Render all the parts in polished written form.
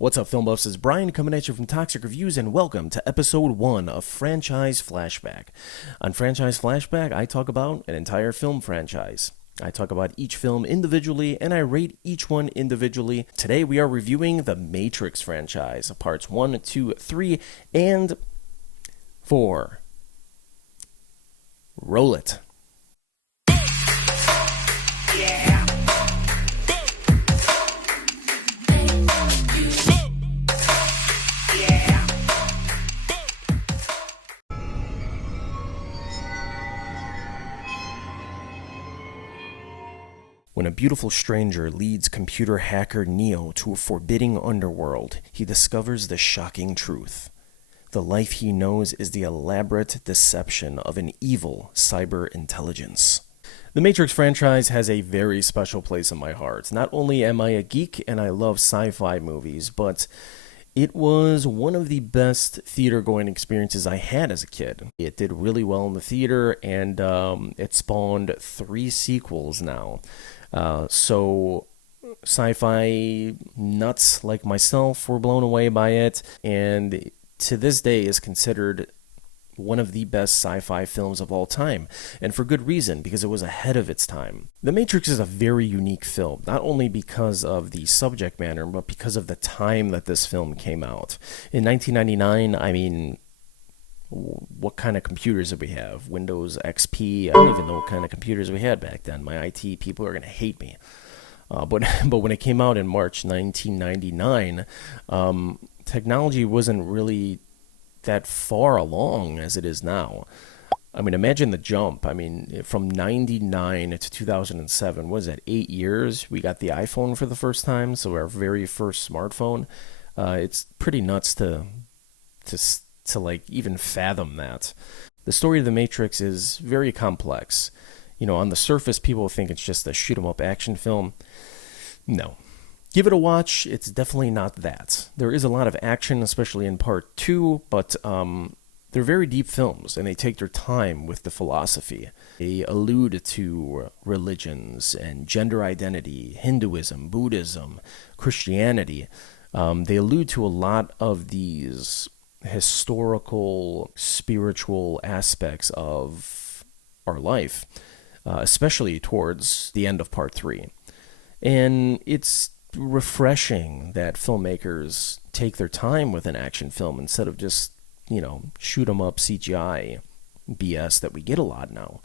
What's up, film buffs? It's Brian coming at you from Toxic Reviews, and welcome to episode 1 of Franchise Flashback. On Franchise Flashback, I talk about an entire film franchise. I talk about each film individually, and I rate each one individually. Today, we are reviewing the Matrix franchise, parts 1, 2, 3, and 4. Roll it. When a beautiful stranger leads computer hacker Neo to a forbidding underworld, he discovers the shocking truth. The life he knows is the elaborate deception of an evil cyber intelligence. The Matrix franchise has a very special place in my heart. Not only am I a geek and I love sci-fi movies, but it was one of the best theater-going experiences I had as a kid. It did really well in the theater, and it spawned 3 sequels now. So sci-fi nuts like myself were blown away by it, and to this day is considered one of the best sci-fi films of all time, and for good reason, because it was ahead of its time. The Matrix is a very unique film, not only because of the subject matter, but because of the time that this film came out. In 1999, I mean, what kind of computers did we have? Windows XP? I don't even know what kind of computers we had back then. My IT people are going to hate me. But when it came out in March 1999, technology wasn't really that far along as it is now. I mean, imagine the jump. I mean, from 99 to 2007, what is that, 8 years? We got the iPhone for the first time, so our very first smartphone. It's pretty nuts to like even fathom that. The story of The Matrix is very complex. You know, on the surface, people think it's just a shoot-'em-up action film. No. Give it a watch. It's definitely not that. There is a lot of action, especially in part 2, but they're very deep films, and they take their time with the philosophy. They allude to religions and gender identity, Hinduism, Buddhism, Christianity. They allude to a lot of these historical, spiritual aspects of our life, especially towards the end of part 3. And it's refreshing that filmmakers take their time with an action film instead of just, you know, shoot 'em up CGI BS that we get a lot now.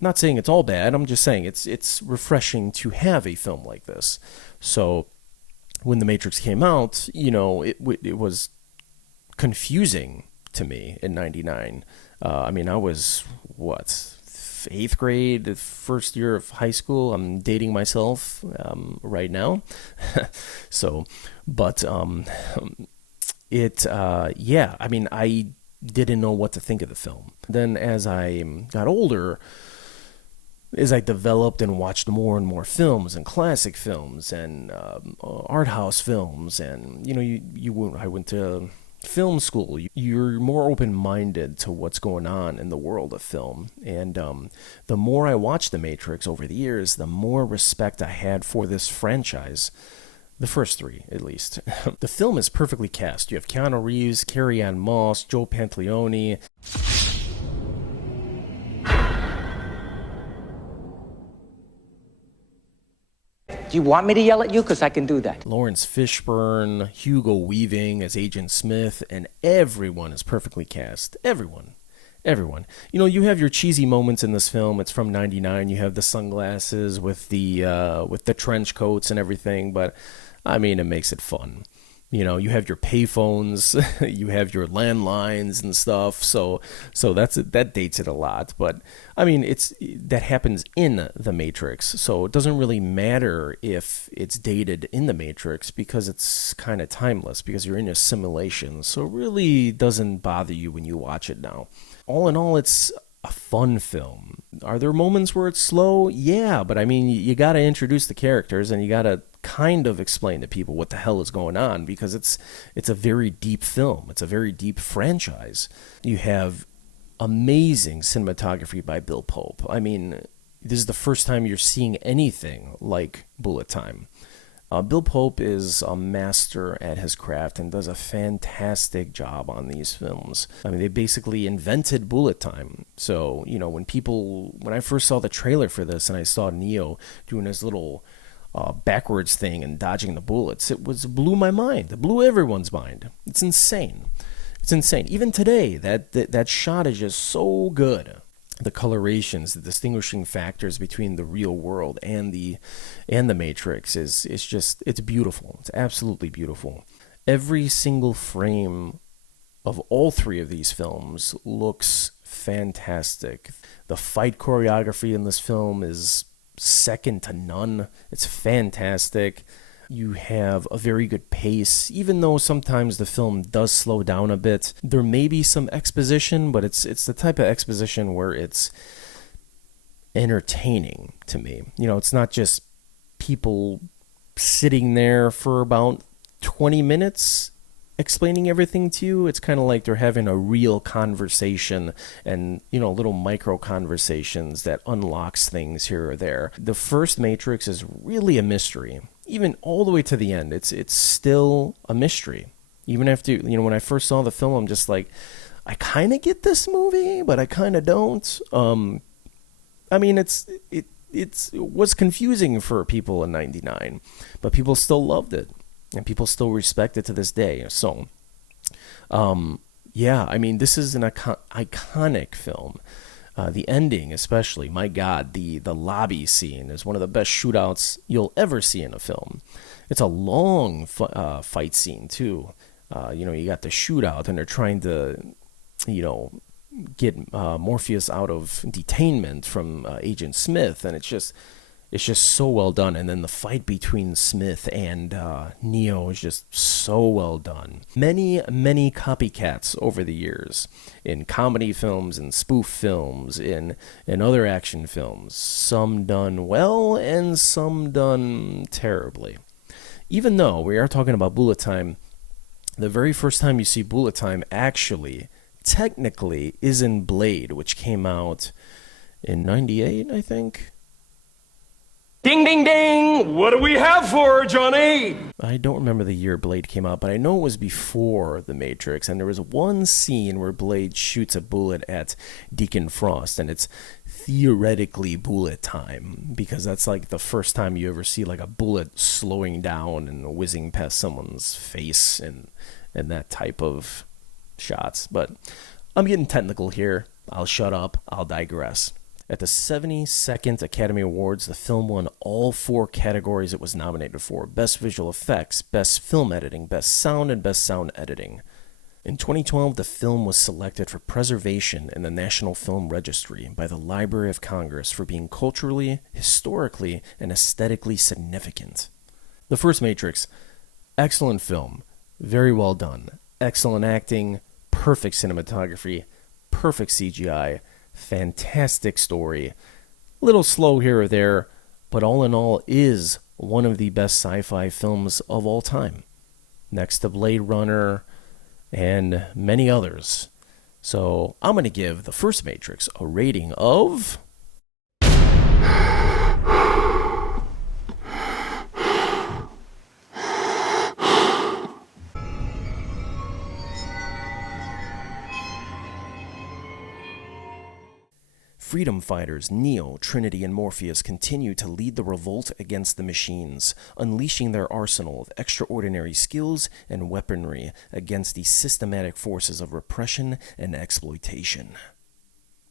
Not saying it's all bad, I'm just saying it's refreshing to have a film like this. So when The Matrix came out, you know, it was confusing to me in 99. I mean, I was, 8th grade, first year of high school. I'm dating myself right now. So, but yeah, I mean, I didn't know what to think of the film. Then as I got older, as I developed and watched more and more films and classic films and art house films, and, you know, I went to film school, you're more open-minded to what's going on in the world of film. And the more I watched The Matrix over the years, the more respect I had for this franchise. The first 3, at least. The film is perfectly cast. You have Keanu Reeves, Carrie-Anne Moss, Joe Pantoliano. Do you want me to yell at you? Because I can do that. Lawrence Fishburne, Hugo Weaving as Agent Smith, and everyone is perfectly cast. Everyone. You know, you have your cheesy moments in this film. It's from 99. You have the sunglasses with the trench coats and everything, but I mean, it makes it fun. You know, you have your payphones, you have your landlines and stuff. So that dates it a lot. But I mean, that happens in The Matrix. So it doesn't really matter if it's dated in The Matrix, because it's kind of timeless, because you're in a simulation. So it really doesn't bother you when you watch it now. All in all, it's a fun film. Are there moments where it's slow? Yeah, but I mean, you got to introduce the characters, and you got to kind of explain to people what the hell is going on, because it's a very deep film. It's a very deep franchise. You have amazing cinematography by Bill Pope. I mean, this is the first time you're seeing anything like bullet time. Bill Pope is a master at his craft and does a fantastic job on these films. I mean, they basically invented bullet time. So, when I first saw the trailer for this and I saw Neo doing his little backwards thing and dodging the bullets, it blew my mind. It blew everyone's mind. It's insane. It's insane. Even today, that shot is just so good. The colorations, the distinguishing factors between the real world and the Matrix it's beautiful. It's absolutely beautiful. Every single frame of all three of these films looks fantastic. The fight choreography in this film is second to none. It's fantastic. You have a very good pace, even though sometimes the film does slow down a bit. There may be some exposition, but it's the type of exposition where it's entertaining to me. It's not just people sitting there for about 20 minutes explaining everything to you. It's kind of like they're having a real conversation and, little micro conversations that unlocks things here or there. The first Matrix is really a mystery. Even all the way to the end, it's still a mystery. Even after, when I first saw the film, I'm just like, I kind of get this movie, but I kind of don't. I mean, it was confusing for people in '99, but people still loved it, and people still respect it to this day. So, yeah, I mean, this is an iconic film. The ending, especially, my God, the lobby scene is one of the best shootouts you'll ever see in a film. It's a long fight scene, too. You got the shootout, and they're trying to, get Morpheus out of detainment from Agent Smith, and it's just so well done. And then the fight between Smith and Neo is just so well done. Many, many copycats over the years in comedy films and spoof films, in other action films. Some done well and some done terribly. Even though we are talking about bullet time, the very first time you see bullet time actually, technically, is in Blade, which came out in 98, I think. Ding, ding, ding! What do we have for her, Johnny? I don't remember the year Blade came out, but I know it was before The Matrix, and there was one scene where Blade shoots a bullet at Deacon Frost, and it's theoretically bullet time, because that's like the first time you ever see like a bullet slowing down and whizzing past someone's face and that type of shots. But I'm getting technical here. I'll shut up. I'll digress. At the 72nd Academy Awards, the film won all 4 categories it was nominated for: Best Visual Effects, Best Film Editing, Best Sound, and Best Sound Editing. In 2012, the film was selected for preservation in the National Film Registry by the Library of Congress for being culturally, historically, and aesthetically significant. The first Matrix, excellent film, very well done, excellent acting, perfect cinematography, perfect CGI, fantastic story, little slow here or there, but all in all is one of the best sci-fi films of all time, next to Blade Runner and many others. So I'm going to give the first Matrix a rating of... Freedom fighters Neo, Trinity, and Morpheus continue to lead the revolt against the machines, unleashing their arsenal of extraordinary skills and weaponry against the systematic forces of repression and exploitation.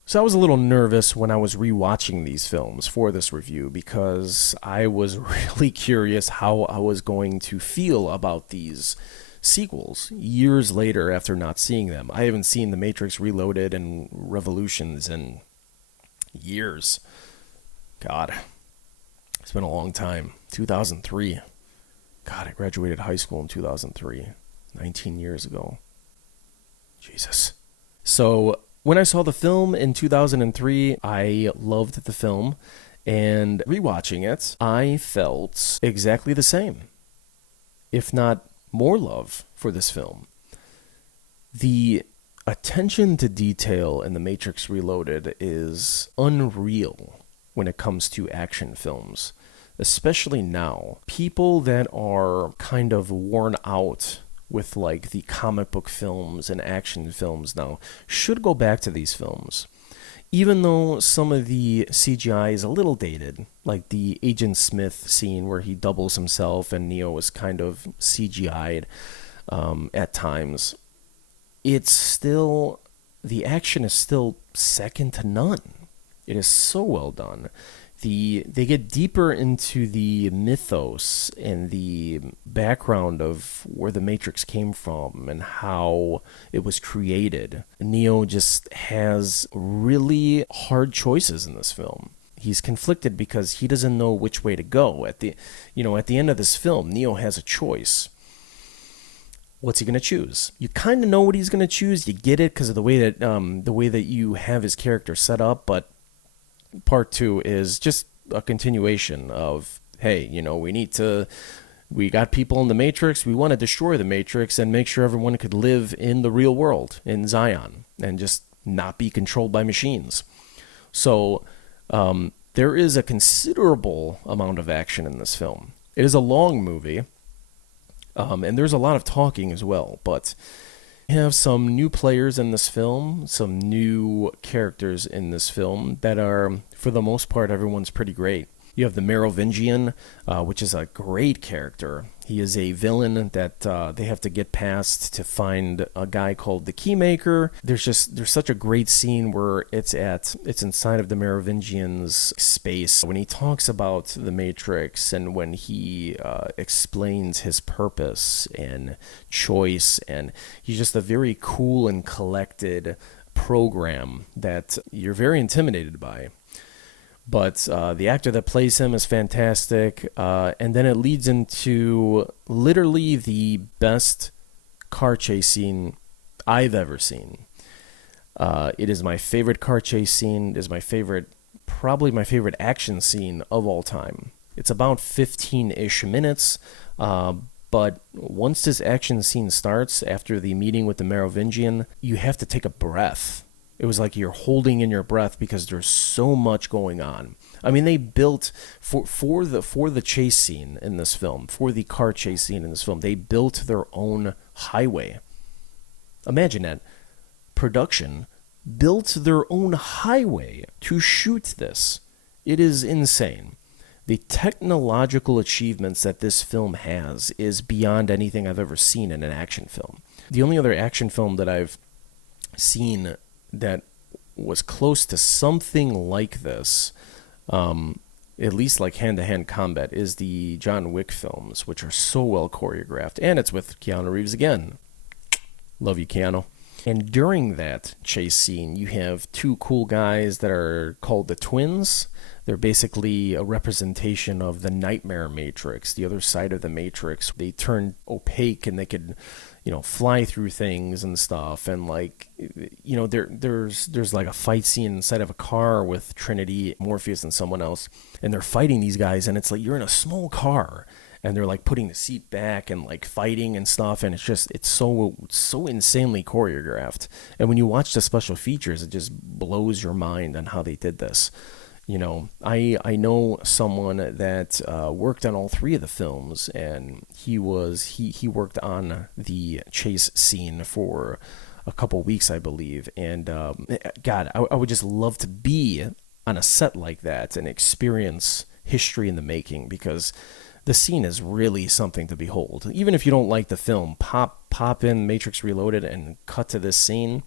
So I was a little nervous when I was rewatching these films for this review, because I was really curious how I was going to feel about these sequels years later after not seeing them. I haven't seen The Matrix Reloaded and Revolutions in years. God, it's been a long time. 2003. God, I graduated high school in 2003. 19 years ago. Jesus. So when I saw the film in 2003, I loved the film, and rewatching it, I felt exactly the same, if not more love for this film. The attention to detail in The Matrix Reloaded is unreal when it comes to action films. especially now. People that are kind of worn out with like the comic book films and action films now should go back to these films. Even though some of the CGI is a little dated, like the Agent Smith scene where he doubles himself and Neo is kind of CGI'd at times, it's still, the action is still second to none. It is so well done. They get deeper into the mythos and the background of where the Matrix came from and how it was created. Neo just has really hard choices in this film. He's conflicted because he doesn't know which way to go. At the end of this film, Neo has a choice. What's he going to choose? You kind of know what he's going to choose. You get it because of the way that you have his character set up, but part 2 is just a continuation of, hey, we got people in the Matrix, we want to destroy the Matrix and make sure everyone could live in the real world, in Zion, and just not be controlled by machines. So there is a considerable amount of action in this film. It is a long movie, and there's a lot of talking as well, but we have some new players in this film, some new characters in this film that are, for the most part, everyone's pretty great. You have the Merovingian, which is a great character. He is a villain that they have to get past to find a guy called the Keymaker. There's such a great scene where it's inside of the Merovingian's space when he talks about the Matrix and when he explains his purpose and choice, and he's just a very cool and collected program that you're very intimidated by. But the actor that plays him is fantastic, and then it leads into literally the best car chase scene I've ever seen. It is my favorite car chase scene. It is probably my favorite action scene of all time. It's about 15-ish minutes, but once this action scene starts, after the meeting with the Merovingian, you have to take a breath. It was like you're holding in your breath because there's so much going on. I mean, they built for the chase scene in this film, for the car chase scene in this film, they built their own highway. Imagine that. Production built their own highway to shoot this. It is insane. The technological achievements that this film has is beyond anything I've ever seen in an action film. The only other action film that I've seen that was close to something like this, at least like hand-to-hand combat, is the John Wick films, which are so well choreographed. And it's with Keanu Reeves again. Love you, Keanu. And during that chase scene, you have two cool guys that are called the Twins. They're basically a representation of the Nightmare Matrix, the other side of the Matrix. They turn opaque and they could, fly through things and stuff. And there's like a fight scene inside of a car with Trinity, Morpheus, and someone else. And they're fighting these guys, and it's like you're in a small car. And they're like putting the seat back and like fighting and stuff, and it's so insanely choreographed. And when you watch the special features, it just blows your mind on how they did this. I know someone that worked on all three of the films, and he worked on the chase scene for a couple weeks, I believe. And God, I would just love to be on a set like that and experience history in the making, because the scene is really something to behold. Even if you don't like the film, pop in Matrix Reloaded and cut to this scene.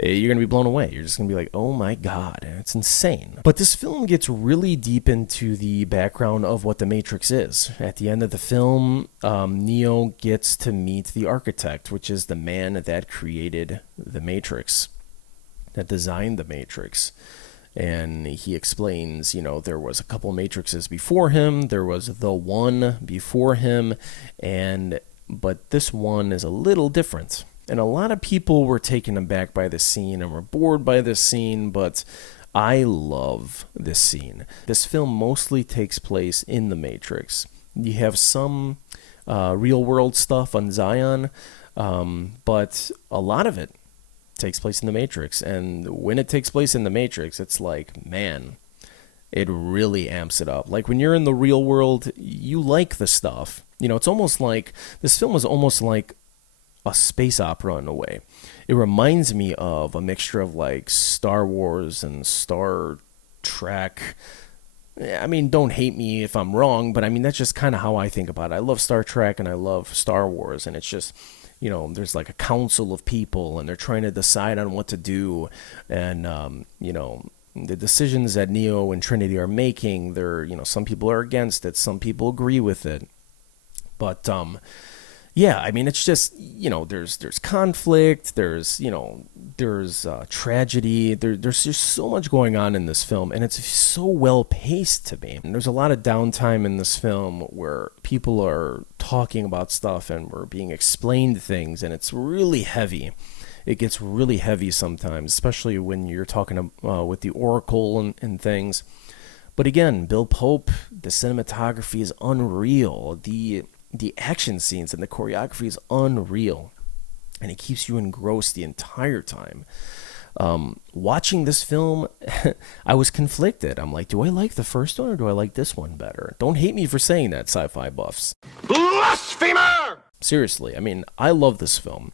You're going to be blown away. You're just going to be like, oh my God, it's insane. But this film gets really deep into the background of what the Matrix is. At the end of the film, Neo gets to meet the architect, which is the man that created the Matrix, that designed the Matrix. And he explains, there was a couple Matrixes before him, there was the one before him, but this one is a little different. And a lot of people were taken aback by this scene and were bored by this scene, but I love this scene. This film mostly takes place in the Matrix. You have some real-world stuff on Zion, but a lot of it takes place in the Matrix. And when it takes place in the Matrix, it's like, man, It really amps it up. Like when you're in the real world, you like the stuff. It's almost like this film is almost like a space opera in a way. It reminds me of a mixture of like Star Wars and Star Trek. I mean, don't hate me if I'm wrong, but I mean, that's just kind of how I think about it. I love Star Trek and I love Star Wars, and it's just, there's like a council of people and they're trying to decide on what to do. And, the decisions that Neo and Trinity are making, some people are against it, some people agree with it. But, yeah, I mean, it's just, there's conflict, there's tragedy, there's just so much going on in this film, and it's so well paced to me. And there's a lot of downtime in this film where people are talking about stuff and we're being explained things, and it's really heavy. It gets really heavy sometimes, especially when you're talking with the Oracle and things. But again, Bill Pope, the cinematography is unreal. The action scenes and the choreography is unreal, and it keeps you engrossed the entire time. Watching this film, I was conflicted. I'm like, do I like the first one or do I like this one better? Don't hate me for saying that, sci-fi buffs. Blasphemer! Seriously, I mean, I love this film.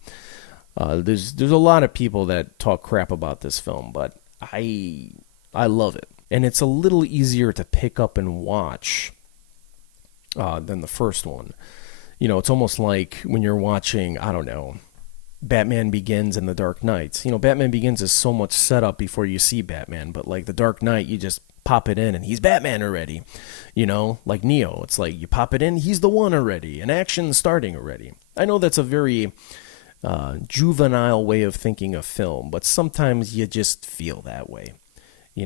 There's a lot of people that talk crap about this film, but I love it. And it's a little easier to pick up and watch than the first one. It's almost like when you're watching, I don't know, Batman Begins and The Dark Knight. Batman Begins is so much setup before you see Batman, but like The Dark Knight, you just pop it in and he's Batman already. Like Neo, it's like you pop it in, he's the one already, and action's starting already. I know that's a very juvenile way of thinking of film, but sometimes you just feel that way.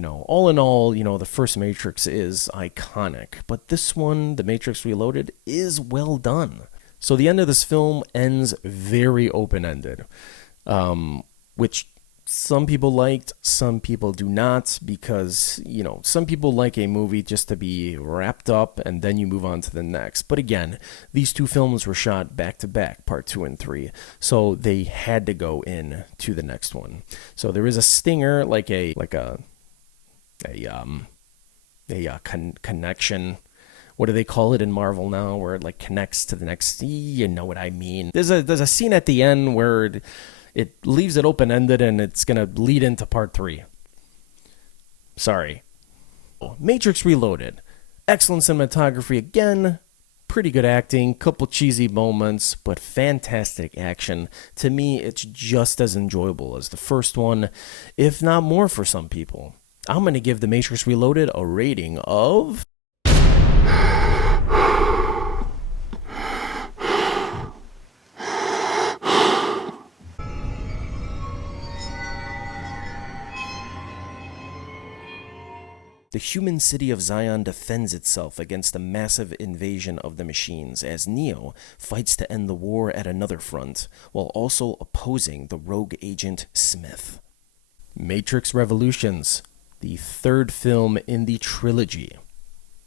All in all, the first Matrix is iconic, but this one, The Matrix Reloaded, is well done. So the end of this film ends very open-ended, which some people liked, some people do not, because, some people like a movie just to be wrapped up and then you move on to the next. But again, these two films were shot back to back, part 2 and 3, so they had to go in to the next one. So there is a stinger, like a connection. What do they call it in Marvel now, where it like connects to the next? You know what I mean. There's a scene at the end where it leaves it open-ended and it's gonna lead into part 3. Sorry. Matrix Reloaded. Excellent cinematography again. Pretty good acting, couple cheesy moments, but fantastic action. To me, it's just as enjoyable as the first one, if not more for some people. I'm going to give The Matrix Reloaded a rating of... The human city of Zion defends itself against the massive invasion of the machines as Neo fights to end the war at another front, while also opposing the rogue agent Smith. Matrix Revolutions, the third film in the trilogy.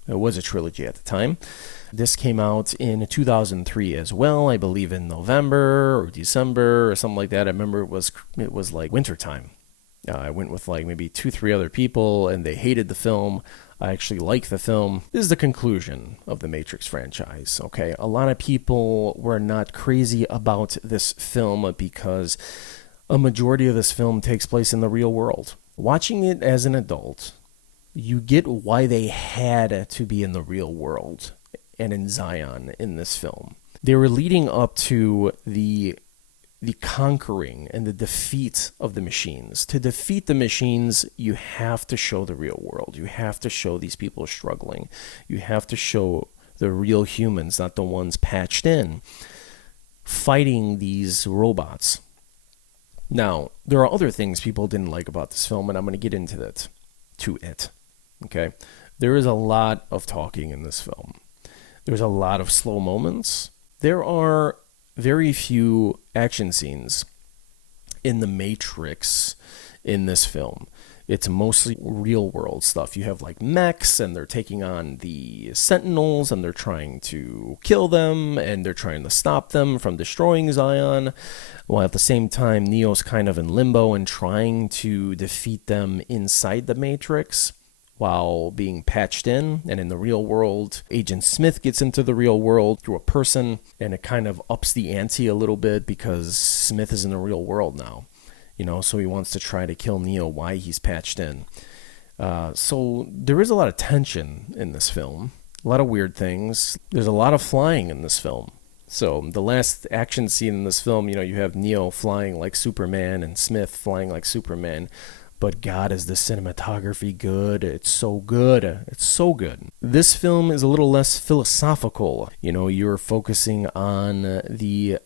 It was a trilogy at the time. This came out in 2003 as well, I believe in November or December or something like that. I remember it was like wintertime. I went with like maybe 2-3 other people and they hated the film. I actually like the film. This is the conclusion of the Matrix franchise, okay? A lot of people were not crazy about this film because a majority of this film takes place in the real world. Watching it as an adult, you get why they had to be in the real world and in Zion in this film. They were leading up to the conquering and the defeat of the machines. To defeat the machines, you have to show the real world. You have to show these people struggling. You have to show the real humans, not the ones patched in, fighting these robots. Now, there are other things people didn't like about this film, and I'm going to get into that. Okay? There is a lot of talking in this film. There's a lot of slow moments. There are very few action scenes in the Matrix in this film. It's mostly real world stuff. You have like mechs and they're taking on the Sentinels and they're trying to kill them and they're trying to stop them from destroying Zion, while at the same time Neo's kind of in limbo and trying to defeat them inside the Matrix, while being patched in. And in the real world, Agent Smith gets into the real world through a person, and it kind of ups the ante a little bit because Smith is in the real world now. So he wants to try to kill Neo while he's patched in. So there is a lot of tension in this film, a lot of weird things. There's a lot of flying in this film. So the last action scene in this film, you have Neo flying like Superman and Smith flying like Superman. But God, is the cinematography good? It's so good. It's so good. This film is a little less philosophical. You're focusing on the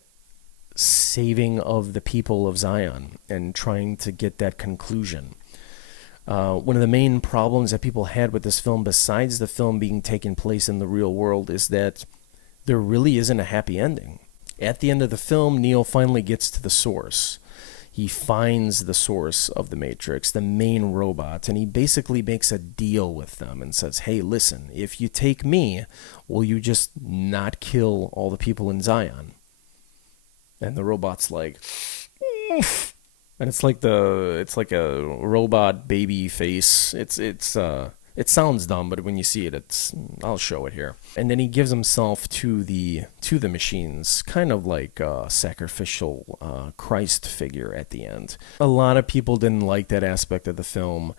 saving of the people of Zion and trying to get that conclusion. One of the main problems that people had with this film, besides the film being taken place in the real world, is that there really isn't a happy ending. At the end of the film, Neo finally gets to the source. He finds the source of the Matrix, the main robot, and he basically makes a deal with them and says, hey, listen, if you take me, will you just not kill all the people in Zion? And the robot's like, oof. And it's like a robot baby face. It sounds dumb, but when you see it, I'll show it here. And then he gives himself to the machines, kind of like a sacrificial Christ figure at the end. A lot of people didn't like that aspect of the film.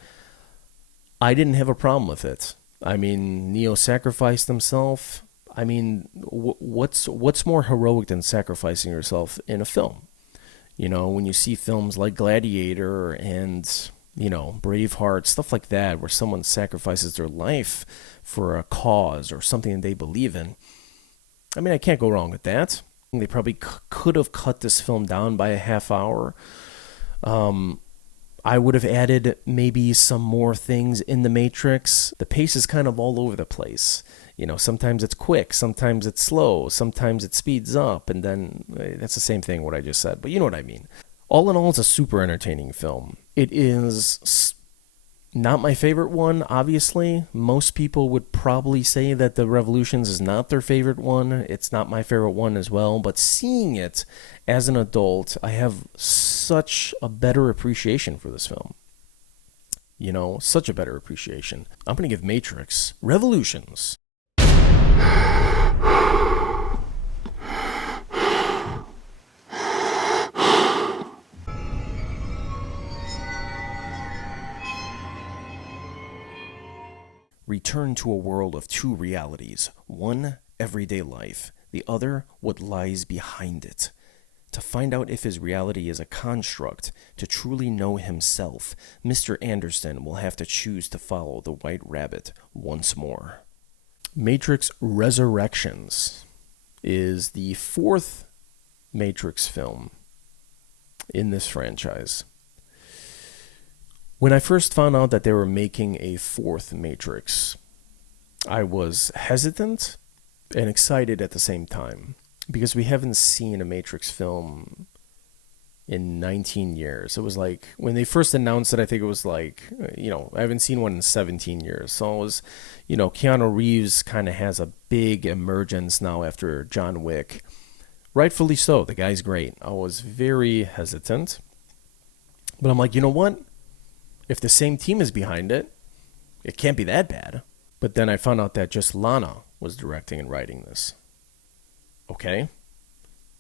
I didn't have a problem with it. I mean, Neo sacrificed himself. I mean, what's more heroic than sacrificing yourself in a film? When you see films like Gladiator and, Braveheart, stuff like that, where someone sacrifices their life for a cause or something that they believe in. I mean, I can't go wrong with that. They probably could have cut this film down by a half hour. I would have added maybe some more things in The Matrix. The pace is kind of all over the place. Sometimes it's quick, sometimes it's slow, sometimes it speeds up, and then that's the same thing what I just said, but you know what I mean. All in all, it's a super entertaining film. It is not my favorite one, obviously. Most people would probably say that The Revolutions is not their favorite one. It's not my favorite one as well, but seeing it as an adult, I have such a better appreciation for this film. Such a better appreciation. I'm going to give Matrix Revolutions. Return to a world of two realities. One, everyday life. The other, what lies behind it. To find out if his reality is a construct, to truly know himself, Mr. Anderson will have to choose to follow the White Rabbit once more. Matrix Resurrections is the fourth Matrix film in this franchise. When I first found out that they were making a fourth Matrix, I was hesitant and excited at the same time because we haven't seen a Matrix film in 19 years. It was like, when they first announced it, I think it was like, I haven't seen one in 17 years. So it was, Keanu Reeves kind of has a big emergence now after John Wick. Rightfully so. The guy's great. I was very hesitant. But I'm like, you know what? If the same team is behind it, it can't be that bad. But then I found out that just Lana was directing and writing this. Okay.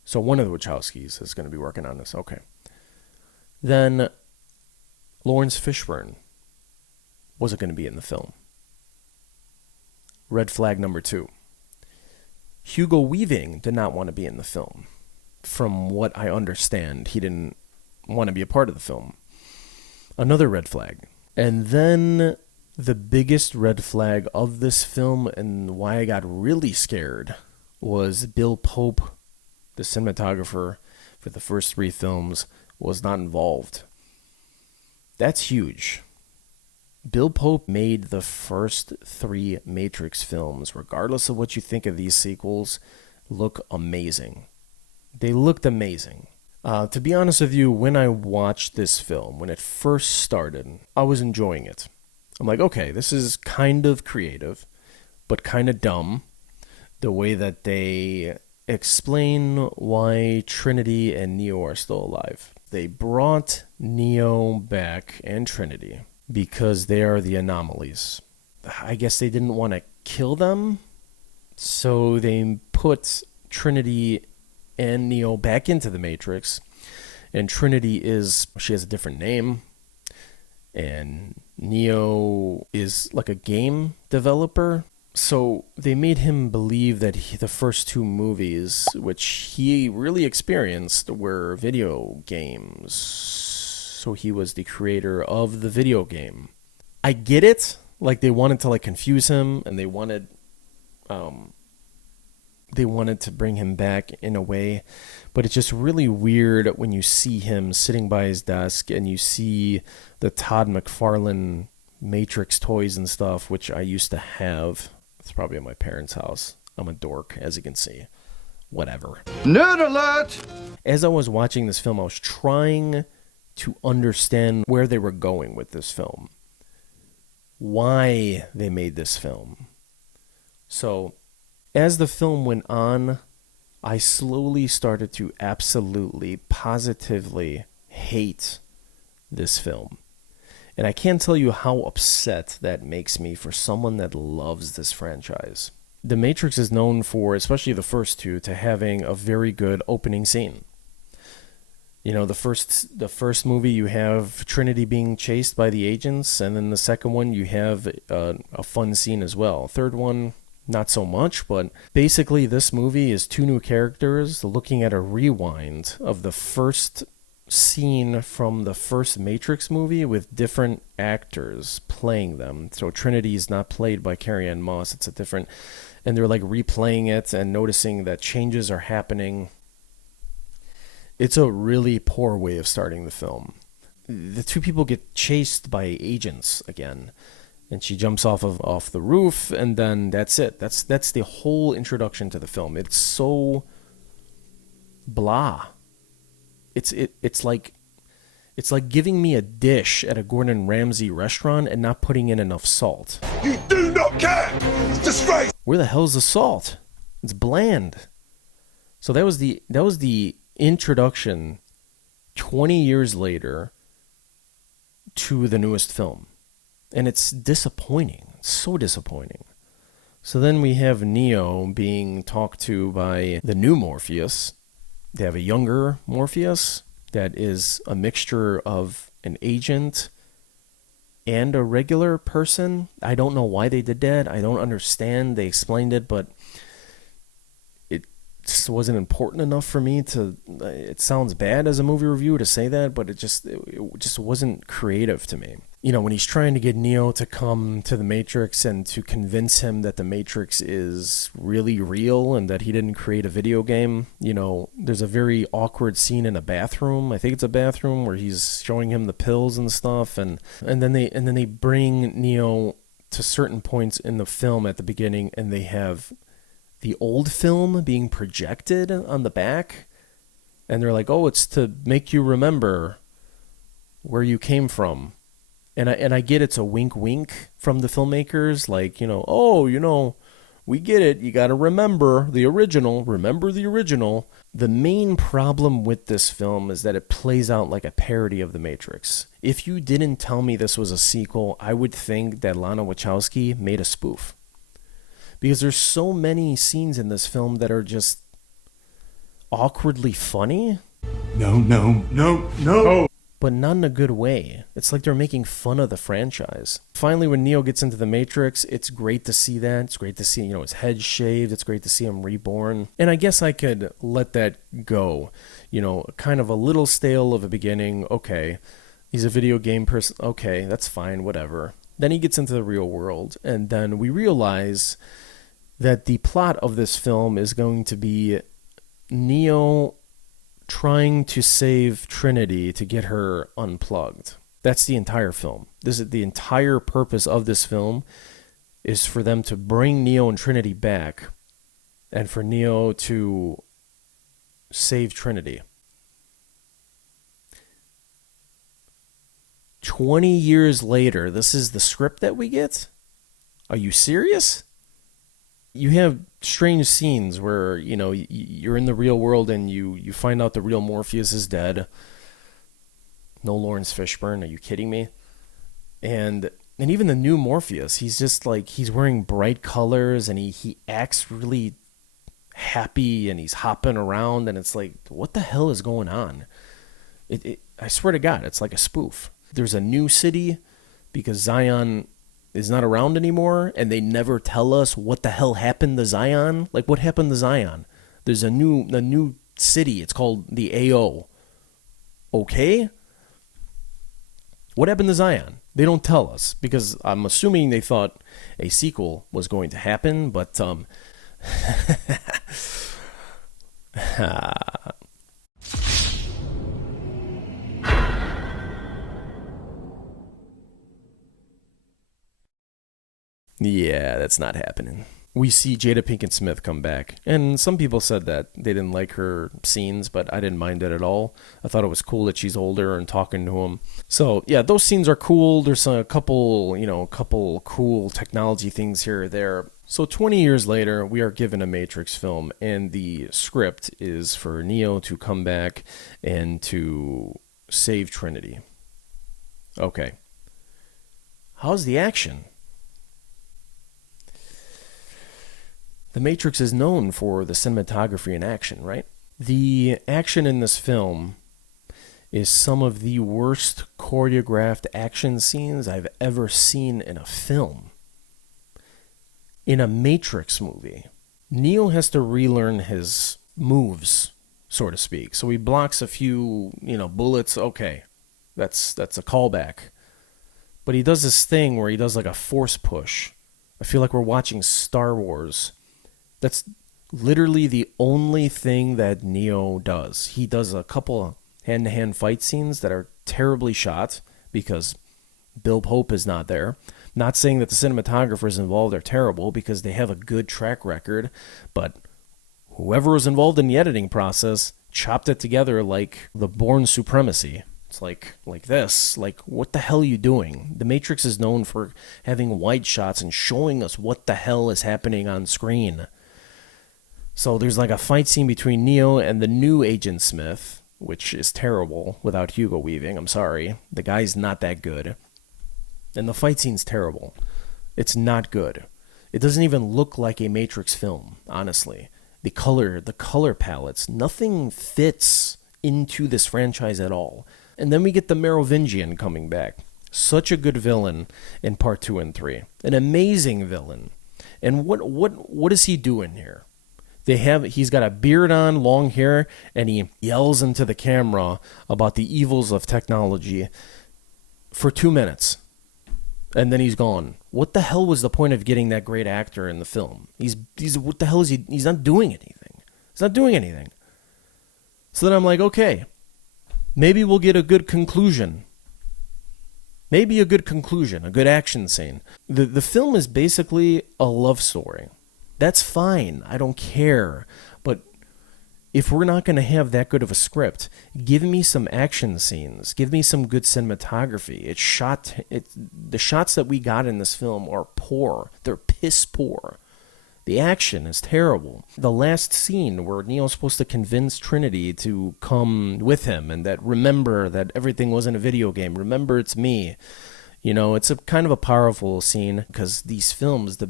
So one of the Wachowskis is going to be working on this. Okay. Then Lawrence Fishburne wasn't going to be in the film. Red flag number 2. Hugo Weaving did not want to be in the film. From what I understand, he didn't want to be a part of the film. Another red flag. And then the biggest red flag of this film and why I got really scared was Bill Pope, the cinematographer for the first 3 films, was not involved. That's huge. Bill Pope made the first 3 Matrix films, regardless of what you think of these sequels, look amazing. They looked amazing. To be honest with you, when I watched this film, when it first started, I was enjoying it. I'm like, okay, this is kind of creative, but kind of dumb. The way that they explain why Trinity and Neo are still alive. They brought Neo back and Trinity because they are the anomalies. I guess they didn't want to kill them, so they put Trinity and Neo back into the Matrix. And Trinity she has a different name, and Neo is like a game developer. So they made him believe that the first two movies, which he really experienced, were video games. So he was the creator of the video game. I get it. Like, they wanted to, like, confuse him, and they wanted to bring him back in a way. But it's just really weird when you see him sitting by his desk and you see the Todd McFarlane Matrix toys and stuff, which I used to have. It's probably at my parents' house. I'm a dork, as you can see. Whatever. Nerd alert! As I was watching this film, I was trying to understand where they were going with this film. Why they made this film. So, as the film went on, I slowly started to absolutely, positively hate this film. And I can't tell you how upset that makes me for someone that loves this franchise. The Matrix is known for, especially the first two, to having a very good opening scene. You know, the first movie, you have Trinity being chased by the agents, and then the second one, you have a fun scene as well. Third one, not so much, but basically this movie is two new characters looking at a rewind of the first scene from the first Matrix movie with different actors playing them. So Trinity is not played by Carrie-Anne Moss, it's a different, and they're like replaying it and noticing that changes are happening. It's a really poor way of starting the film. The two people get chased by agents again, and she jumps off the roof, and then that's it. That's the whole introduction to the film. It's so blah. It's like giving me a dish at a Gordon Ramsay restaurant and not putting in enough salt. You do not care! It's disgrace! Where the hell's the salt? It's bland. So that was the introduction 20 years later to the newest film. And it's disappointing. It's so disappointing. So then we have Neo being talked to by the new Morpheus. They have a younger Morpheus that is a mixture of an agent and a regular person. I don't know why they did that. I don't understand. They explained it, but it just wasn't important enough for me to... It sounds bad as a movie reviewer to say that, but it just wasn't creative to me. You know, when he's trying to get Neo to come to the Matrix and to convince him that the Matrix is really real and that he didn't create a video game, you know, there's a very awkward scene in a bathroom. I think it's a bathroom where he's showing him the pills and stuff, and then they bring Neo to certain points in the film at the beginning, and they have the old film being projected on the back, and they're like, "Oh, it's to make you remember where you came from." And I get it's a wink from the filmmakers, like, you know, oh, you know, we get it. You got to remember the original. Remember the original. The main problem with this film is that it plays out like a parody of The Matrix. If you didn't tell me this was a sequel, I would think that Lana Wachowski made a spoof. Because there's so many scenes in this film that are just awkwardly funny. No. But not in a good way. It's like they're making fun of the franchise. Finally, when Neo gets into the Matrix, it's great to see that. It's great to see, you know, his head shaved. It's great to see him reborn. And I guess I could let that go. You know, kind of a little stale of a beginning. Okay, he's a video game person. Okay, that's fine, whatever. Then he gets into the real world. And then we realize that the plot of this film is going to be Neo trying to save Trinity to get her unplugged. That's the entire film. This is the entire purpose of this film, is for them to bring Neo and Trinity back and for Neo to save Trinity. 20 years later, this is the script that we get? Are you serious? You have strange scenes where, you know, you're in the real world and you find out the real Morpheus is dead. No Lawrence Fishburne, are you kidding me? And And even the new Morpheus, he's just like, he's wearing bright colors and he acts really happy and he's hopping around and it's like, what the hell is going on? I swear to God, it's like a spoof. There's a new city because Zion is not around anymore and they never tell us what the hell happened to Zion. Like, what happened to Zion? There's a new city. It's called the AO. Okay? What happened to Zion? They don't tell us because I'm assuming they thought a sequel was going to happen, but yeah, that's not happening. We see Jada Pinkett Smith come back, and some people said that they didn't like her scenes, but I didn't mind it at all. I thought it was cool that she's older and talking to him. So yeah, those scenes are cool. There's a couple cool technology things here or there. So 20 years later, we are given a Matrix film, and the script is for Neo to come back and to save Trinity. Okay. How's the action? The Matrix is known for the cinematography and action, right? The action in this film is some of the worst choreographed action scenes I've ever seen in a film. In a Matrix movie, Neo has to relearn his moves, so to speak. So he blocks a few, bullets. Okay, that's a callback. But he does this thing where he does like a force push. I feel like we're watching Star Wars. That's literally the only thing that Neo does. He does a couple of hand-to-hand fight scenes that are terribly shot because Bill Pope is not there. Not saying that the cinematographers involved are terrible because they have a good track record, but whoever was involved in the editing process chopped it together like the Bourne Supremacy. It's like this. Like, what the hell are you doing? The Matrix is known for having wide shots and showing us what the hell is happening on screen. So there's like a fight scene between Neo and the new Agent Smith, which is terrible without Hugo Weaving. I'm sorry. The guy's not that good. And the fight scene's terrible. It's not good. It doesn't even look like a Matrix film, honestly. The color palettes, nothing fits into this franchise at all. And then we get the Merovingian coming back. Such a good villain in part 2 and 3. An amazing villain. And what is he doing here? He's got a beard on, long hair, and he yells into the camera about the evils of technology for 2 minutes. And then he's gone. What the hell was the point of getting that great actor in the film? What the hell is he? He's not doing anything. He's not doing anything. So then I'm like, okay, maybe we'll get a good conclusion. Maybe a good conclusion, a good action scene. The film is basically a love story. That's fine. I don't care. But if we're not going to have that good of a script, give me some action scenes. Give me some good cinematography. The shots that we got in this film are poor. They're piss poor. The action is terrible. The last scene where Neo's supposed to convince Trinity to come with him and that remember that everything wasn't a video game. Remember, it's me. It's a kind of a powerful scene because these films, the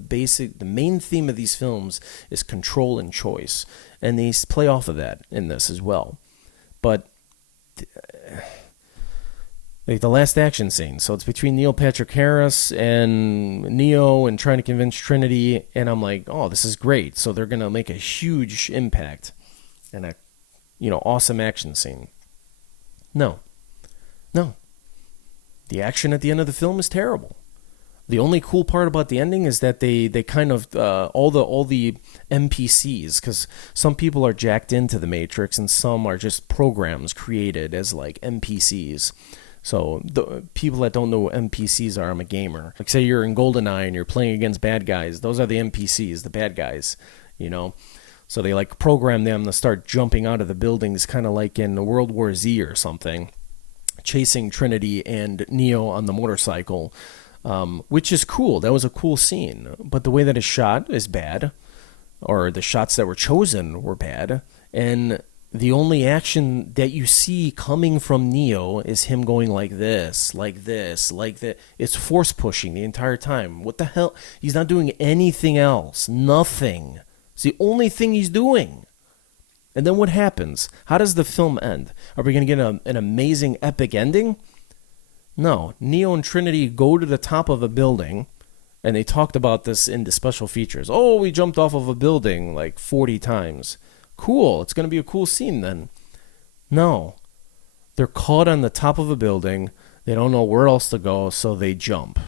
main theme of these films is control and choice. And they play off of that in this as well. But like the last action scene, so it's between Neil Patrick Harris and Neo and trying to convince Trinity. And I'm like, oh, this is great. So they're going to make a huge impact and a, awesome action scene. No. The action at the end of the film is terrible. The only cool part about the ending is that they kind of all the NPCs, because some people are jacked into the Matrix and some are just programs created as like NPCs. So the people that don't know what NPCs are, I'm a gamer. Like say you're in GoldenEye and you're playing against bad guys. Those are the NPCs, the bad guys, So they like program them to start jumping out of the buildings, kind of like in World War Z or something, chasing Trinity and Neo on the motorcycle, which is cool. That was a cool scene. But the way that it's shot is bad, or the shots that were chosen were bad. And The only action that you see coming from Neo is him going like this, like this, like that. It's force pushing the entire time. What the hell? He's not doing anything else. Nothing. It's the only thing he's doing. And then what happens? How does the film end? Are we going to get an amazing epic ending? No. Neo and Trinity go to the top of a building, and they talked about this in the special features. Oh, we jumped off of a building like 40 times. Cool, it's going to be a cool scene then. No. They're caught on the top of a building. They don't know where else to go, so they jump.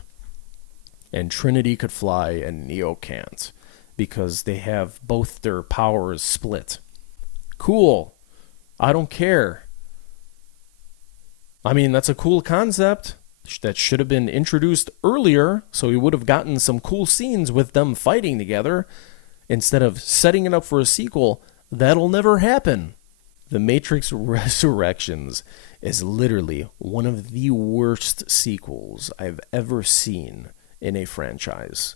And Trinity could fly and Neo can't because they have both their powers split. Cool. I don't care. I mean, that's a cool concept that should have been introduced earlier, so we would have gotten some cool scenes with them fighting together instead of setting it up for a sequel. That'll never happen. The Matrix Resurrections is literally one of the worst sequels I've ever seen in a franchise.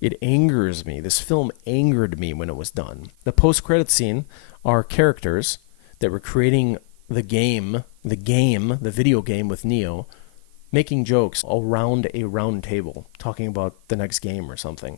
It angers me. This film angered me when it was done. The post-credit scene are characters that were creating the video game with Neo, making jokes around a round table, talking about the next game or something.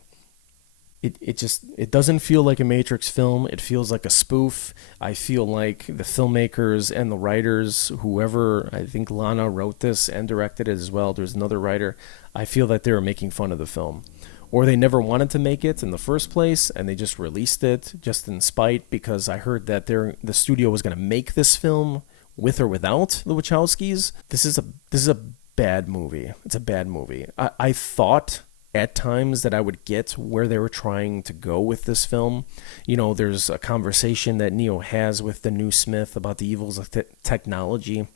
It doesn't feel like a Matrix film. It feels like a spoof. I feel like the filmmakers and the writers, whoever, I think Lana wrote this and directed it as well. There's another writer. I feel that they were making fun of the film. Or they never wanted to make it in the first place, and they just released it just in spite, because I heard that the studio was going to make this film with or without the Wachowskis. This is a bad movie. It's a bad movie. I thought at times that I would get where they were trying to go with this film. You know, there's a conversation that Neo has with the new Smith about the evils of technology.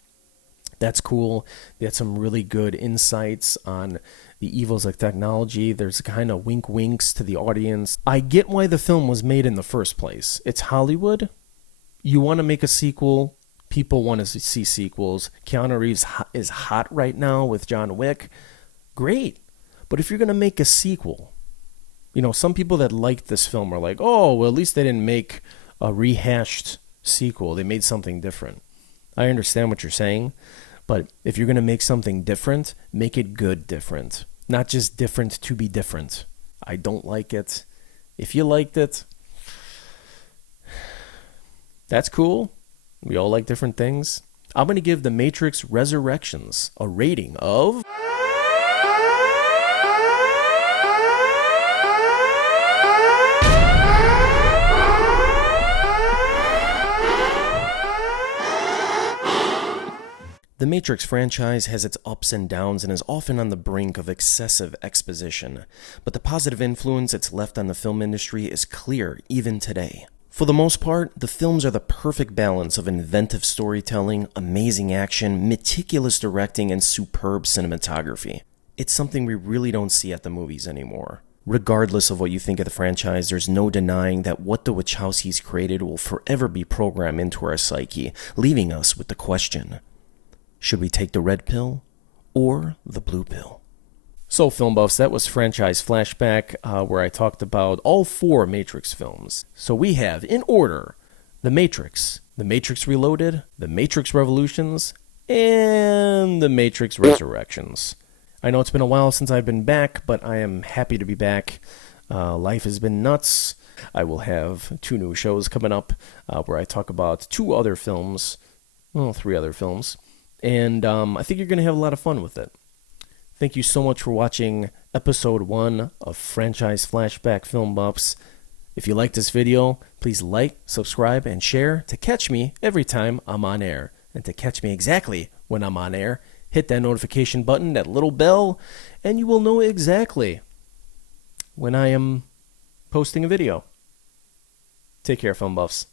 That's cool. They had some really good insights on the evils of technology. There's kind of wink winks to the audience. I get why the film was made in the first place. It's Hollywood. You want to make a sequel. People want to see sequels. Keanu Reeves is hot right now with John Wick. Great. But if you're going to make a sequel, you know, some people that liked this film are like, oh, well, at least they didn't make a rehashed sequel. They made something different. I understand what you're saying, but if you're going to make something different, make it good different, not just different to be different. I don't like it. If you liked it, that's cool. We all like different things. I'm going to give The Matrix Resurrections a rating of... The Matrix franchise has its ups and downs and is often on the brink of excessive exposition, but the positive influence it's left on the film industry is clear even today. For the most part, the films are the perfect balance of inventive storytelling, amazing action, meticulous directing, and superb cinematography. It's something we really don't see at the movies anymore. Regardless of what you think of the franchise, there's no denying that what the Wachowskis created will forever be programmed into our psyche, leaving us with the question: should we take the red pill or the blue pill? So, film buffs, that was Franchise Flashback, where I talked about all 4 Matrix films. So we have, in order, The Matrix Reloaded, The Matrix Revolutions, and The Matrix Resurrections. I know it's been a while since I've been back, but I am happy to be back. Life has been nuts. I will have 2 new shows coming up where I talk about 3 other films. And I think you're going to have a lot of fun with it. Thank you so much for watching episode 1 of Franchise Flashback Film Buffs. If you like this video, please like, subscribe, and share to catch me every time I'm on air. And to catch me exactly when I'm on air, hit that notification button, that little bell, and you will know exactly when I am posting a video. Take care, Film Buffs.